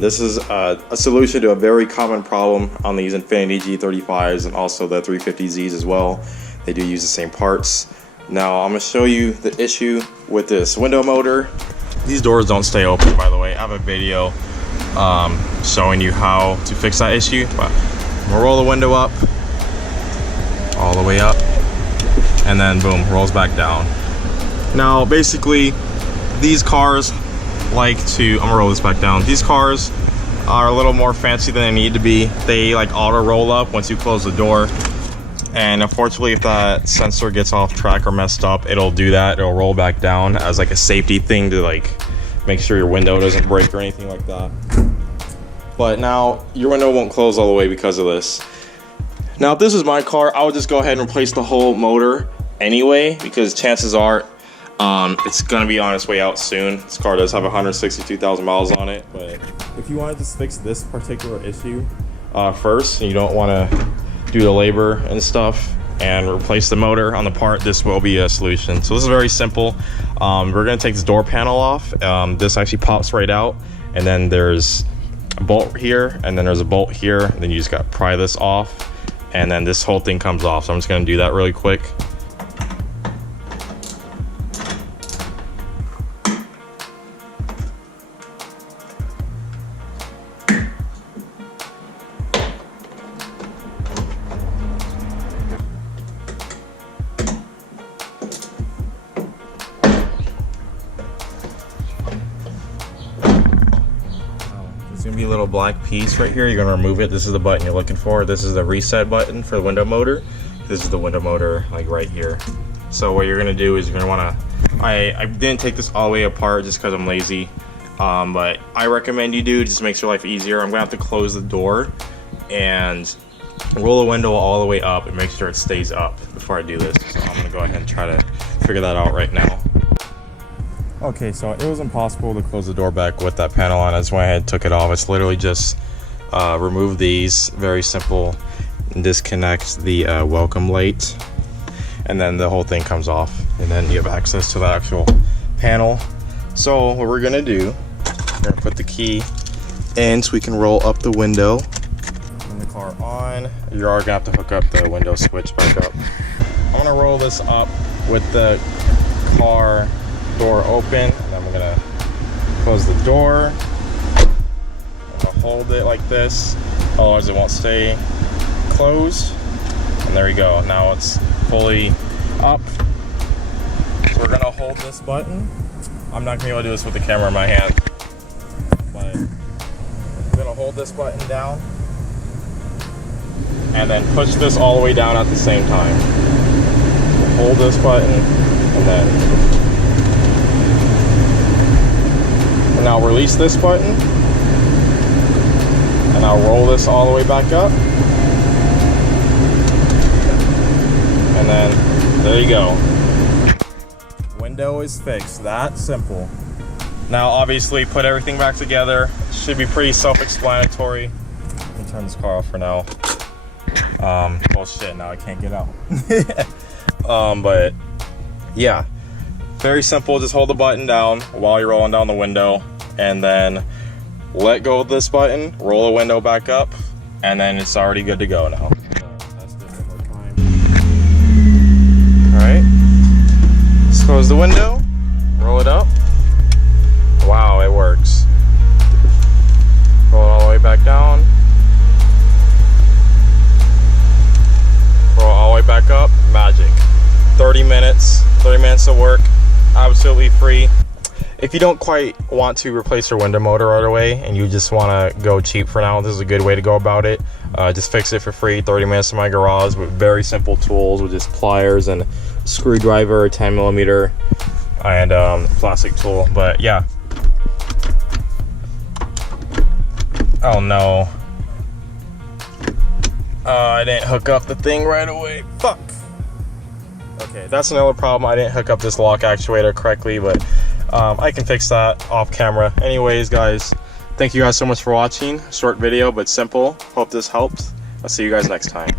This is a solution to a very common problem on these Infiniti G35s and also the 350Zs as well. They do use the same parts. Now I'm going to show you the issue with this window motor. These doors don't stay open, by the way. I have a video showing you how to fix that issue. But I'm going to roll the window up, all the way up, and then boom, rolls back down. Now basically these cars like to, I'm gonna roll this back down. These cars are a little more fancy than they need to be. They like auto roll up once you close the door. And unfortunately, if that sensor gets off track or messed up, it'll do that. It'll roll back down as like a safety thing to like make sure your window doesn't break or anything like that. But now your window won't close all the way because of this. Now, if this is my car, I would just go ahead and replace the whole motor anyway, because chances are it's gonna be on its way out soon. This car does have 162,000 miles on it, but if you want to just fix this particular issue first, and you don't want to do the labor and stuff and replace the motor on the part, this will be a solution. So this is very simple. We're gonna take this door panel off. This actually pops right out, and then there's a bolt here, and then there's a bolt here, and then you just gotta pry this off, and then this whole thing comes off. So I'm just gonna do that really quick. There's gonna be a little black piece right here. You're gonna remove it. This is the button you're looking for. This is the reset button for the window motor. This is the window motor, like right here. So what you're gonna do is you're gonna wanna, I didn't take this all the way apart just because I'm lazy, but I recommend you do, just makes your life easier. I'm gonna have to close the door and roll the window all the way up and make sure it stays up before I do this. So I'm gonna go ahead and try to figure that out right now. Okay, so it was impossible to close the door back with that panel on. I just went ahead and took it off. It's literally just remove these, very simple, disconnect the welcome light, and then the whole thing comes off, and then you have access to the actual panel. So what we're gonna do, we're gonna put the key in so we can roll up the window. Turn the car on. You are gonna have to hook up the window switch back up. I'm gonna roll this up with the car door open, and then we're gonna close the door. I'm gonna hold it like this, otherwise it won't stay closed. And there we go. Now it's fully up. So we're gonna hold this button. I'm not gonna be able to do this with the camera in my hand, but I'm gonna hold this button down and then push this all the way down at the same time. We'll hold this button and then now release this button, and I'll roll this all the way back up, and then there you go. Window is fixed. That simple. Now obviously put everything back together. Should be pretty self-explanatory. Let me turn this car off for now. Oh shit, now I can't get out. But yeah, very simple. Just hold the button down while you're rolling down the window, and then let go of this button, roll the window back up, and then it's already good to go now. Test it one more time. All right, just close the window, roll it up. Wow, it works. Roll it all the way back down. Roll it all the way back up. Magic. 30 minutes of work, absolutely free. If you don't quite want to replace your window motor right away and you just want to go cheap for now, this is a good way to go about it. Just fix it for free. 30 minutes in my garage with very simple tools, with just pliers and a screwdriver, 10mm, and plastic tool. But yeah. Oh no. I didn't hook up the thing right away. Fuck. Okay, that's another problem. I didn't hook up this lock actuator correctly, but I can fix that off camera. Anyways, guys, thank you guys so much for watching. Short video, but simple. Hope this helped. I'll see you guys next time.